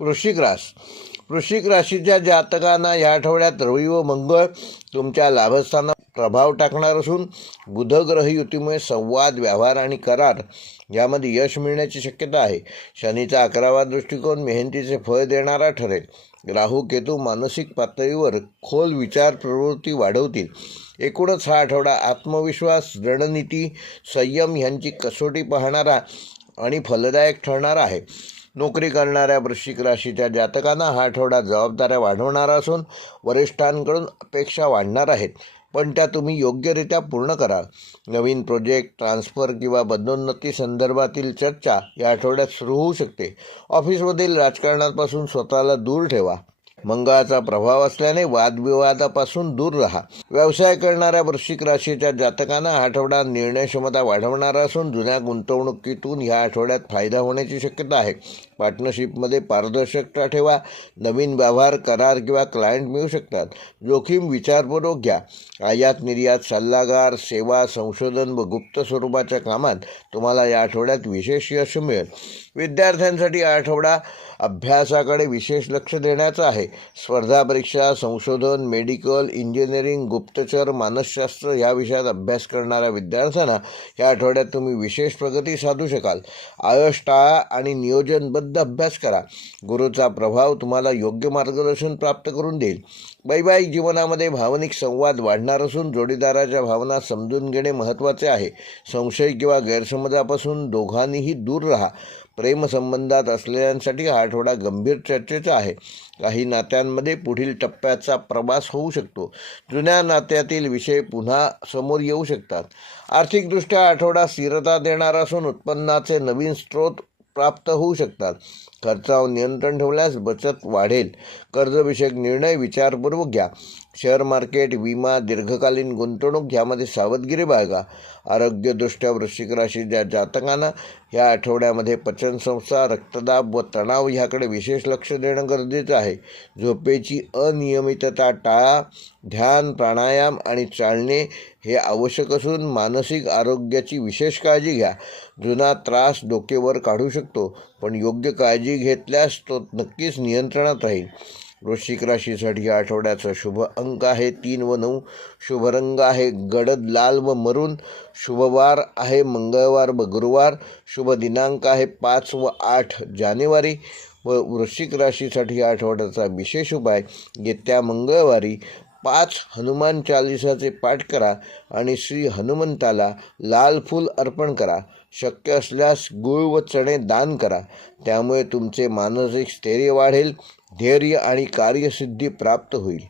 वृश्चिक राशीच्या जातकांना या आठवड्यात रवी व मंगळ तुमच्या लाभस्थानात प्रभाव टाकणार असून बुध ग्रह युतीमुळे संवाद, व्यवहार आणि करार यामध्ये यश मिळण्याची शक्यता आहे. शनीचा 11वा दृष्टिकोन मेहनतीचे फळ देणारा ठरेल. राहू केतू मानसिक पातळीवर खोल विचार प्रवृत्ती वाढवतील. एकूणच हा आठवडा आत्मविश्वास, रणनीती, संयम यांची कसोटी पाहणारा आणि फलदायक ठरणार आहे. नोकरी करणाऱ्या वृश्चिक राशीच्या जातकांना हा आठवडा जबाबदाऱ्या वाढवणारा असून वरिष्ठांकडून अपेक्षा वाढणार आहेत, पण त्या तुम्ही योग्यरित्या पूर्ण करा. नवीन प्रोजेक्ट, ट्रान्सफर किंवा पदोन्नती संदर्भातील चर्चा या आठवड्यात सुरू होऊ शकते. ऑफिसमधील राजकारणापासून स्वतःला दूर ठेवा. मंगळाचा प्रभाव असल्याने वादविवादापासून दूर राहा. व्यवसाय करणाऱ्या वृश्चिक राशीच्या जातकांना हा आठवडा निर्णय क्षमता वाढवणारा असून जुन्या गुंतवणुकीतून या आठवड्यात फायदा होण्याची शक्यता आहे. पार्टनरशिपमध्ये पारदर्शकता ठेवा. नवीन व्यवहार, करार किंवा क्लायंट मिळू शकतात. जोखीम विचारपूर्वक घ्या. आयात निर्यात, सल्लागार, सेवा, संशोधन व गुप्त स्वरूपाच्या कामात तुम्हाला या आठवड्यात विशेष यश मिळेल. विद्यार्थ्यांसाठी हा आठवडा अभ्यासाकडे विशेष लक्ष देण्याचा आहे. स्पर्धा परीक्षा, संशोधन, मेडिकल, इंजिनिअरिंग, गुप्तचर, मानसशास्त्र या विषयात अभ्यास करणाऱ्या विद्यार्थ्यांना या आठवड्यात तुम्ही विशेष प्रगती साधू शकाल. आळस टाळा आणि नियोजनबद्ध अभ्यास करा. गुरूचा प्रभाव तुम्हाला योग्य मार्गदर्शन प्राप्त करून देईल. वैवाहिक जीवनामध्ये भावनिक संवाद वाढणार असून जोडीदाराच्या भावना समजून घेणे महत्त्वाचे आहे. संशय किंवा गैरसमजापासून दोघांनीही दूर राहा. प्रेमसंबंधात असलेल्यांसाठी हा आठवडा गंभीर चर्चेचा आहे. काही नात्यांमध्ये पुढील टप्प्याचा प्रवास होऊ शकतो. जुन्या नात्यातील विषय पुन्हा समोर येऊ शकतात. आर्थिकदृष्ट्या हा आठवडा स्थिरता देणारा असून उत्पन्नाचे नवीन स्रोत प्राप्त होऊ शकतात. खर्चावर नियंत्रण ठेवल्यास बचत वाढेल. कर्जविषयक निर्णय विचारपूर्वक घ्या. शेअर मार्केट, विमा, दीर्घकालीन गुंतवणूक यामध्ये सावधगिरी बाळगा. आरोग्यदृष्ट्या वृश्चिक राशीच्या जातकांना या आठवड्यामध्ये पचनसंस्था, रक्तदाब व तणाव ह्याकडे विशेष लक्ष देणं गरजेचं आहे. झोपेची अनियमितता टाळा. ध्यान, प्राणायाम आणि चालणे हे आवश्यक असून मानसिक आरोग्याची विशेष काळजी घ्या. जुना त्रास डोकेवर काढू शकतो, पण योग्य काळजी घेतल्यास तो नक्कीच नियंत्रणात राहील. वृश्चिक राशीसाठी या आठवड्याचा शुभ अंक आहे 3 व 9. शुभ रंग आहे गडद लाल व मरून. शुभवार आहे मंगळवार व गुरुवार. शुभ दिनांक आहे 5 व 8 जानेवारी. व वृश्चिक राशीसाठी या आठवड्याचा विशेष उपाय: येत्या मंगळवारी 5 हनुमान चालिसाचे पाठ करा आणि श्री हनुमंताला लाल फूल अर्पण करा. शक्य असल्यास गूळ व चणे दान करा. त्यामुळे तुमचे मानसिक स्थैर्य वाढेल, धैर्य आणि कार्यसिद्धी प्राप्त होईल.